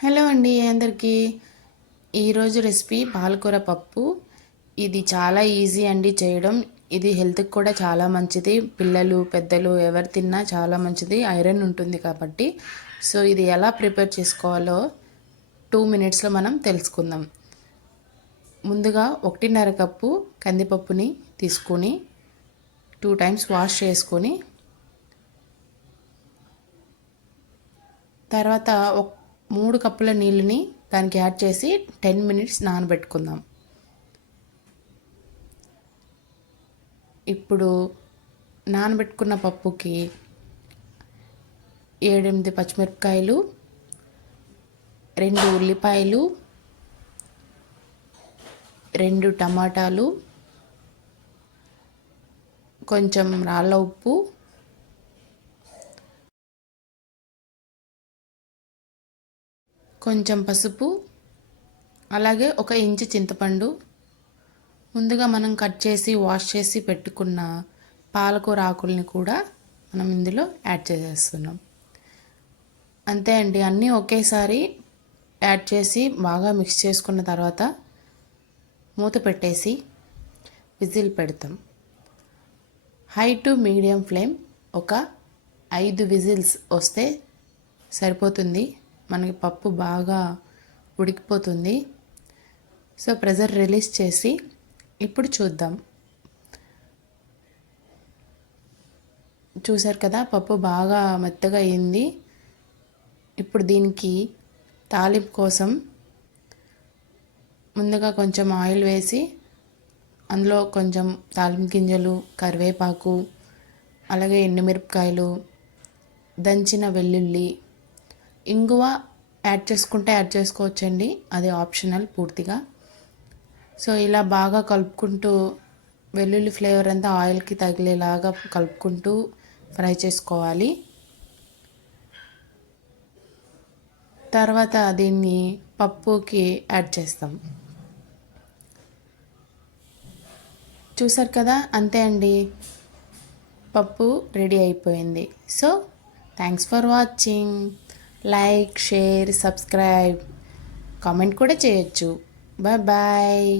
Hello అండి అందరికీ. ఈరోజు రెసిపీ పాలకూర పప్పు. ఇది చాలా ఈజీ అండి చేయడం. ఇది హెల్త్కి కూడా చాలా మంచిది. పిల్లలు పెద్దలు ఎవరు తిన్నా చాలా మంచిది, ఐరన్ ఉంటుంది కాబట్టి. సో ఇది ఎలా ప్రిపేర్ చేసుకోవాలో 2 మినిట్స్లో మనం తెలుసుకుందాం. ముందుగా 1.5 కప్పు కందిపప్పుని తీసుకొని 2 టైమ్స్ వాష్ చేసుకొని తర్వాత 3 కప్పుల నీళ్ళని దానికి యాడ్ చేసి 10 మినిట్స్ నానబెట్టుకుందాం. ఇప్పుడు నానబెట్టుకున్న పప్పుకి 7-8 పచ్చిమిరపకాయలు, 2 ఉల్లిపాయలు, 2 టమాటాలు, కొంచెం రాళ్ళ ఉప్పు, కొంచెం పసుపు, అలాగే 1 ఇంచు చింతపండు, ముందుగా మనం కట్ చేసి వాష్ చేసి పెట్టుకున్న పాలకూర ఆకుల్ని కూడా మనం ఇందులో యాడ్ చేసేస్తున్నాం. అంతే అండి, అన్నీ ఒకేసారి యాడ్ చేసి బాగా మిక్స్ చేసుకున్న తర్వాత మూత పెట్టేసి విజిల్ పెడతాం. హై టు మీడియం ఫ్లేమ్ ఒక 5 విజిల్స్ వస్తే సరిపోతుంది. మనకి పప్పు బాగా ఉడికిపోతుంది. సో ప్రెషర్ రిలీజ్ చేసి ఇప్పుడు చూద్దాం. చూసారు కదా, పప్పు బాగా మెత్తగా అయింది. ఇప్పుడు దీనికి తాలింపు కోసం ముందుగా కొంచెం ఆయిల్ వేసి అందులో కొంచెం తాలింపు గింజలు, కరివేపాకు, అలాగే ఎండుమిరపకాయలు, దంచిన వెల్లుల్లి, ఇంగువ యాడ్ చేసుకుంటే యాడ్ చేసుకోవచ్చండి, అది ఆప్షనల్ పూర్తిగా. సో ఇలా బాగా కలుపుకుంటూ వెల్లుల్లి ఫ్లేవర్ అంతా ఆయిల్కి తగిలేలాగా కలుపుకుంటూ ఫ్రై చేసుకోవాలి. తర్వాత దీన్ని పప్పుకి యాడ్ చేస్తాం. చూసారు కదా, అంతే అండి, పప్పు రెడీ అయిపోయింది. So thanks for watching. Like, share, subscribe, comment కూడా చేయొచ్చు. Bye bye.